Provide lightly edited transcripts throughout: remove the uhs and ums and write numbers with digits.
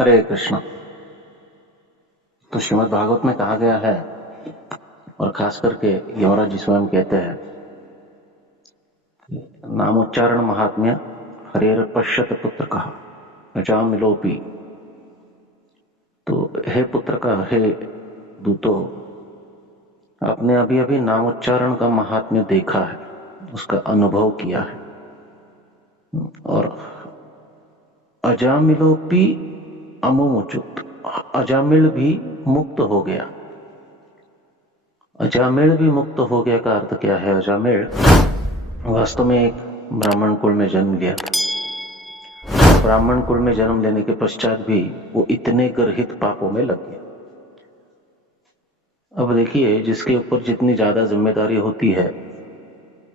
हरे कृष्ण। तो श्रीमद् भागवत में कहा गया है, और खास करके यमराज जी स्वयं कहते हैं, नामोच्चारण महात्म्य हरेर पश्यत पुत्र कहा अजामिलोपी। तो हे पुत्र का, हे दूतो, आपने अभी अभी नामोच्चारण का महात्म्य देखा है, उसका अनुभव किया है। और अजामिलोपी अमुमुचुत, अजामिल भी मुक्त हो गया। अजामिल भी मुक्त हो गया का अर्थ क्या है? अजामिल वास्तव में एक ब्राह्मण कुल में जन्म लिया था। ब्राह्मण कुल में जन्म लेने के पश्चात भी वो इतने गर्हित पापों में लग गया। अब देखिए, जिसके ऊपर जितनी ज्यादा जिम्मेदारी होती है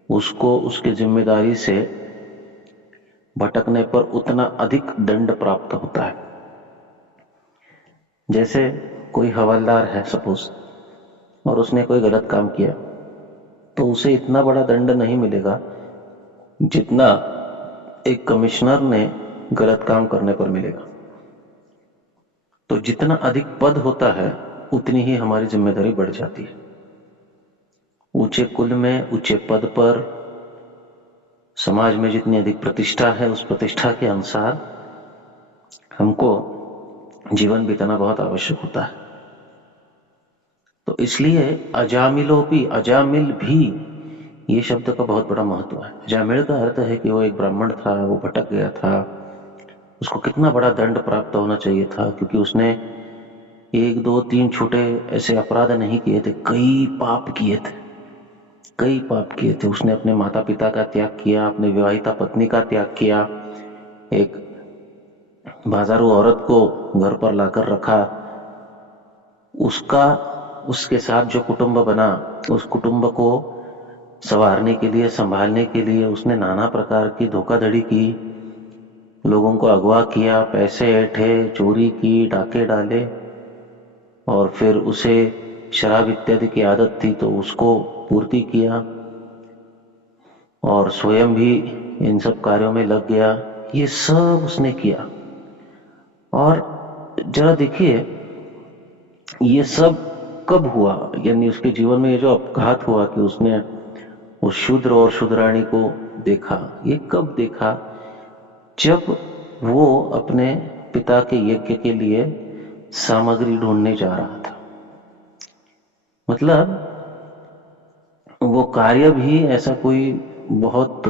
उसको उसके जिम्मेदारी से भटकने पर उतना अधिक दंड प्राप्त होता है। जैसे कोई हवलदार है सपोज, और उसने कोई गलत काम किया, तो उसे इतना बड़ा दंड नहीं मिलेगा जितना एक कमिश्नर ने गलत काम करने पर मिलेगा। तो जितना अधिक पद होता है उतनी ही हमारी जिम्मेदारी बढ़ जाती है। ऊंचे कुल में, ऊंचे पद पर, समाज में जितनी अधिक प्रतिष्ठा है, उस प्रतिष्ठा के अनुसार हमको जीवन बिताना बहुत आवश्यक होता है। तो इसलिए अजामिलोपी, अजामिल भी, ये शब्द का बहुत बड़ा महत्व है। अजामिल का अर्थ है कि वो एक ब्राह्मण था, वो भटक गया था, उसको कितना बड़ा दंड प्राप्त होना चाहिए था, क्योंकि उसने एक दो तीन छोटे ऐसे अपराध नहीं किए थे, कई पाप किए थे, कई पाप किए थे। उसने अपने माता पिता का त्याग किया, अपने विवाहिता पत्नी का त्याग किया, एक बाजारू औरत को घर पर लाकर रखा, उसका उसके साथ जो कुटुंब बना, उस कुटुंब को संवारने के लिए, संभालने के लिए उसने नाना प्रकार की धोखाधड़ी की, लोगों को अगवा किया, पैसे ऐंठे, चोरी की, डाके डाले, और फिर उसे शराब इत्यादि की आदत थी तो उसको पूर्ति किया, और स्वयं भी इन सब कार्यों में लग गया। ये सब उसने किया। और जरा देखिए, ये सब कब हुआ? यानी उसके जीवन में ये जो अपघात हुआ कि उसने उस शूद्र और शूद्राणी को देखा, ये कब देखा? जब वो अपने पिता के यज्ञ के लिए सामग्री ढूंढने जा रहा था। मतलब वो कार्य भी ऐसा कोई बहुत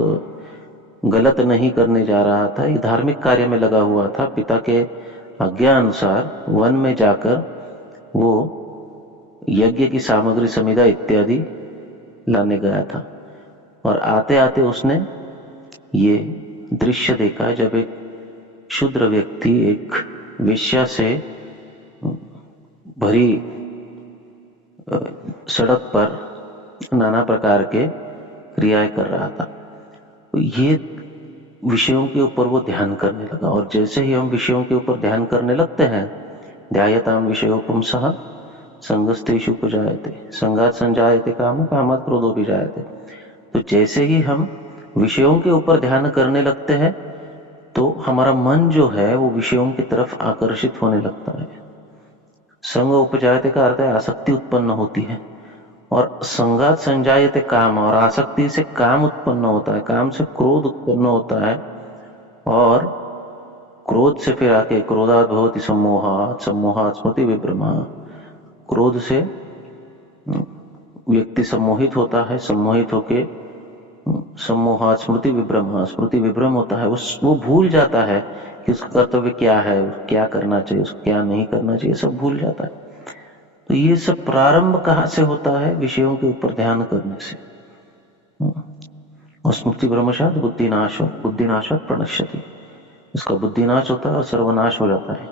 गलत नहीं करने जा रहा था, एक धार्मिक कार्य में लगा हुआ था। पिता के आज्ञा अनुसार वन में जाकर वो यज्ञ की सामग्री, समिधा इत्यादि लाने गया था। और आते आते उसने ये दृश्य देखा, जब एक शूद्र व्यक्ति एक वेश्या से भरी सड़क पर नाना प्रकार के क्रियाएं कर रहा था। तो ये विषयों के ऊपर वो ध्यान करने लगा। और जैसे ही हम विषयों के ऊपर ध्यान करने लगते हैं, ध्यायताम विषयोपुंसः संगस्तेषु उपजायते, संगात संजायते काम, कामात् क्रोधो विजायते। तो जैसे ही हम विषयों के ऊपर ध्यान करने लगते हैं तो हमारा मन जो है वो विषयों की तरफ आकर्षित होने लगता है। संग उपजायते का अर्थ है आसक्ति उत्पन्न होती है, और संगात संजायते काम, और आसक्ति से काम उत्पन्न होता है, काम से क्रोध उत्पन्न होता है, और क्रोध से फिर आके क्रोधात् भवति सम्मोहात्, सम्मोहात् स्मृति विभ्रमः, क्रोध से व्यक्ति सम्मोहित होता है, सम्मोहित होके सम्मोहात् स्मृति विभ्रमः, स्मृति विभ्रम होता है, वो भूल जाता है कि उसका कर्तव्य क्या है, क्या करना चाहिए, उसको क्या नहीं करना चाहिए, सब भूल जाता है। तो ये सब प्रारंभ कहाँ से होता है? विषयों के ऊपर ध्यान करने से। और स्मृति भ्रमशात बुद्धिनाशात प्रणश्यति, इसका बुद्धिनाश होता है और सर्वनाश हो जाता है।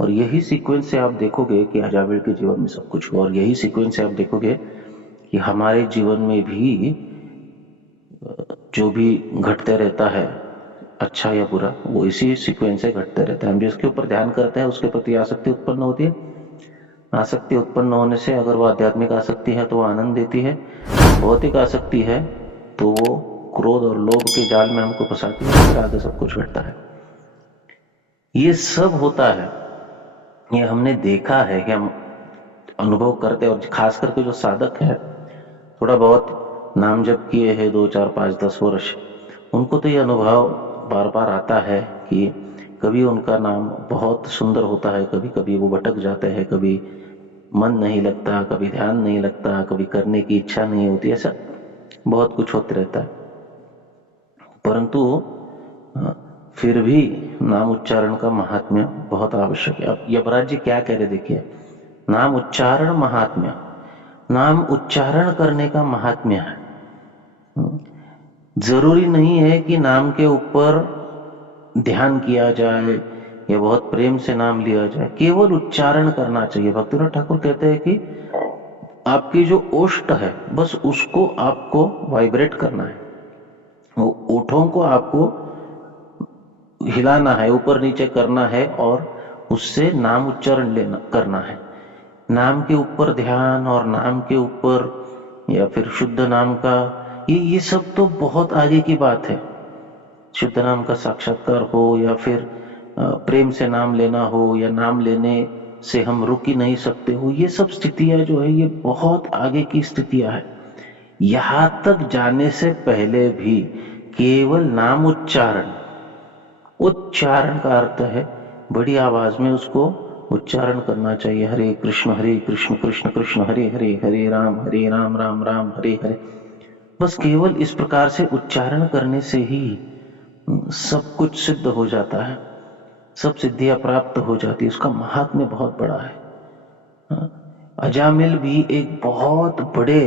और यही सीक्वेंस से आप देखोगे कि अजामिल के जीवन में सब कुछ हुआ, और यही सीक्वेंस से आप देखोगे कि हमारे जीवन में भी जो भी घटते रहता है, अच्छा या बुरा, वो इसी सीक्वेंस से घटते रहता है। हम जिसके ऊपर ध्यान करते हैं उसके प्रति आसक्ति उत्पन्न होती है। आसक्ति उत्पन्न होने से अगर वो आध्यात्मिक आसक्ति है तो वो आनंद देती है, भौतिक आसक्ति है तो वो क्रोध और लोभ के जाल में हमको फंसाती है, फिर आगे सब कुछ घटता है। ये सब होता है ये हमने देखा है कि हम अनुभव करते, और खास करके जो साधक है, थोड़ा बहुत नाम जप किए हैं 2 4 5 10 वर्ष, उनको तो ये अनुभव बार बार आता है कि कभी उनका नाम बहुत सुंदर होता है, कभी कभी वो भटक जाते हैं, कभी मन नहीं लगता, कभी ध्यान नहीं लगता, कभी करने की इच्छा नहीं होती, ऐसा बहुत कुछ होते रहता है। परंतु फिर भी नाम उच्चारण का महात्म्य बहुत आवश्यक है। अब यमराज जी क्या कह रहे देखिए, नाम उच्चारण महात्म्य, नाम उच्चारण करने का महात्म्य है। जरूरी नहीं है कि नाम के ऊपर ध्यान किया जाए या बहुत प्रेम से नाम लिया जाए, केवल उच्चारण करना चाहिए। भक्तिनाथ ठाकुर कहते हैं कि आपकी जो ओष्ठ है बस उसको आपको वाइब्रेट करना है, वो ओठों को आपको हिलाना है, ऊपर नीचे करना है, और उससे नाम उच्चारण लेना करना है। नाम के ऊपर ध्यान और नाम के ऊपर या फिर शुद्ध नाम का ये सब तो बहुत आगे की बात है। शुद्ध नाम का साक्षात्कार हो या फिर प्रेम से नाम लेना हो, या नाम लेने से हम रुक ही नहीं सकते हो, ये सब स्थितियां जो है ये बहुत आगे की स्थितियां है। यहां तक जाने से पहले भी केवल नाम उच्चारण, उच्चारण का अर्थ है बड़ी आवाज में उसको उच्चारण करना चाहिए। हरे कृष्ण कृष्ण कृष्ण हरे हरे, हरे राम राम राम हरे हरे। बस केवल इस प्रकार से उच्चारण करने से ही सब कुछ सिद्ध हो जाता है, सब सिद्धियां प्राप्त हो जाती है। उसका महात्म्य बहुत बड़ा है। अजामिल भी एक बहुत बड़े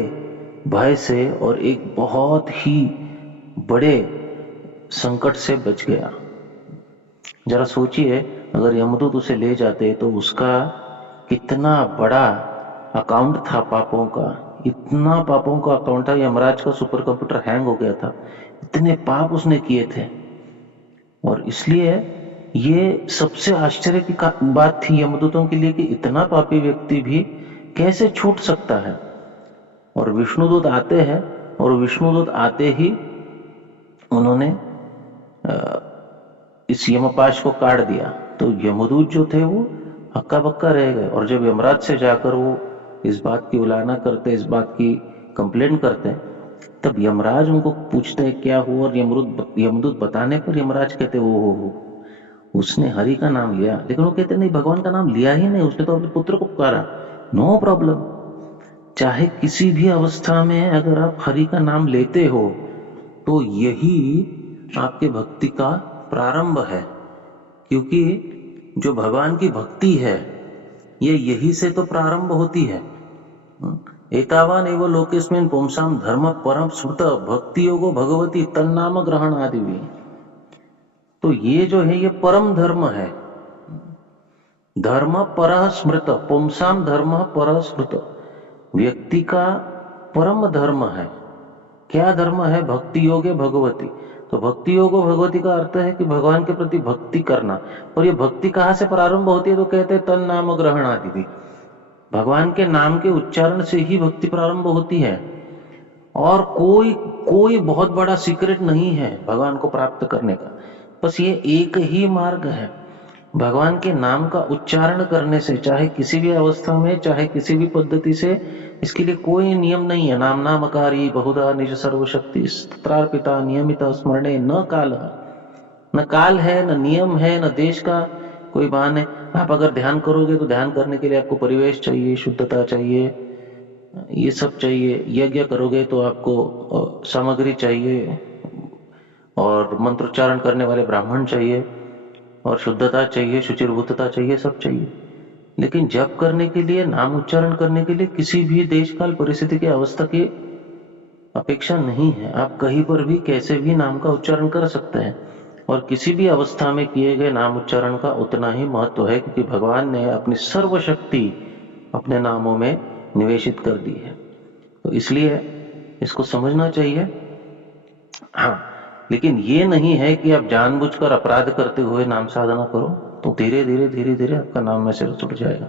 भय से और एक बहुत ही बड़े संकट से बच गया। जरा सोचिए, अगर यमदूत उसे ले जाते तो उसका कितना बड़ा अकाउंट था पापों का, इतना पापों का अकाउंट था। यमराज का सुपर कंप्यूटर हैंग हो गया था, इतने पाप उसने किए थे। और इसलिए ये सबसे आश्चर्य की बात थी यमदूतों के लिए कि इतना पापी व्यक्ति भी कैसे छूट सकता है। और विष्णुदूत आते हैं, और विष्णुदूत आते ही उन्होंने इस यमपाश को काट दिया। तो यमदूत जो थे वो हक्का बक्का रह गए। और जब यमराज से जाकर वो इस बात की उलाहना करते, इस बात की कंप्लेन करते, तब यमराज उनको पूछते हैं क्या हुआ, और यमदूत बताने पर यमराज कहते हो उसने हरि का नाम लिया। लेकिन वो कहते नहीं, भगवान का नाम लिया ही नहीं, उसने तो अपने पुत्र को पुकारा। नो प्रॉब्लम, चाहे किसी भी अवस्था में अगर आप हरि का नाम लेते हो तो यही आपके भक्ति का प्रारंभ है। क्योंकि जो भगवान की भक्ति है ये यही से तो प्रारंभ होती है। एतावान एव लोकेस्मिन् पुंसाम धर्म परम स्मृत भक्ति योगो भगवती तन्नाम ग्रहण आदि भी। तो ये जो है ये परम धर्म है। धर्म परः स्मृत, पुंसाम धर्म परः स्मृत, व्यक्ति का परम धर्म है। क्या धर्म है? भक्ति योगे भगवती। तो भक्ति योगो भगवती का अर्थ है कि भगवान के प्रति भक्ति करना। और ये भक्ति कहाँ से प्रारंभ होती है? तो कहते हैं तन नाम ग्रहण आदि भी। भगवान के नाम के उच्चारण से ही भक्ति प्रारंभ होती है। और कोई बहुत बड़ा सीक्रेट नहीं है भगवान को प्राप्त करने का, बस ये एक ही मार्ग है। भगवान के नाम का उच्चारण करने से, चाहे किसी भी अवस्था में, चाहे किसी भी पद्धति से, इसके लिए कोई नियम नहीं है। नाम नामकारी बहुधा निज सर्वशक्ति तत्रार्पिता नियमिता स्मरणे न काल, न काल है, न नियम है, न देश का कोई बहान है। आप अगर ध्यान करोगे तो ध्यान करने के लिए आपको परिवेश चाहिए, शुद्धता चाहिए, ये सब चाहिए। यज्ञ करोगे तो आपको सामग्री चाहिए, और मंत्रोच्चारण करने वाले ब्राह्मण चाहिए, और शुद्धता चाहिए, शुचिर्भूतता चाहिए, सब चाहिए। लेकिन जप करने के लिए, नाम उच्चारण करने के लिए किसी भी देश काल परिस्थिति की अवस्था की अपेक्षा नहीं है। आप कहीं पर भी कैसे भी नाम का उच्चारण कर सकते हैं, और किसी भी अवस्था में किए गए नाम उच्चारण का उतना ही महत्व है, क्योंकि भगवान ने अपनी सर्वशक्ति अपने नामों में निवेशित कर दी है। तो इसलिए इसको समझना चाहिए। हाँ, लेकिन ये नहीं है कि आप जानबूझकर अपराध करते हुए नाम साधना करो, तो धीरे धीरे आपका नाम में से छूट जाएगा।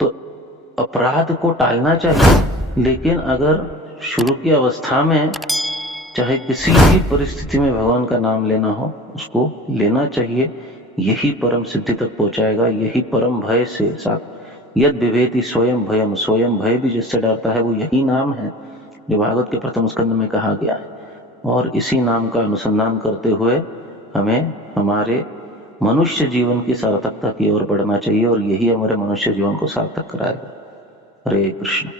तो अपराध को टालना चाहिए, लेकिन अगर शुरू की अवस्था में चाहे किसी भी परिस्थिति में भगवान का नाम लेना हो, उसको लेना चाहिए। यही परम सिद्धि तक पहुंचाएगा, यही परम भय से साथ। यद विभेति स्वयं भयम, स्वयं भय भी जिससे डरता है वो यही नाम है जो भागवत के प्रथम स्कंद में कहा गया है। और इसी नाम का अनुसंधान करते हुए हमें हमारे मनुष्य जीवन की सार्थकता की ओर बढ़ना चाहिए, और यही हमारे मनुष्य जीवन को सार्थक कराएगा। हरे कृष्ण।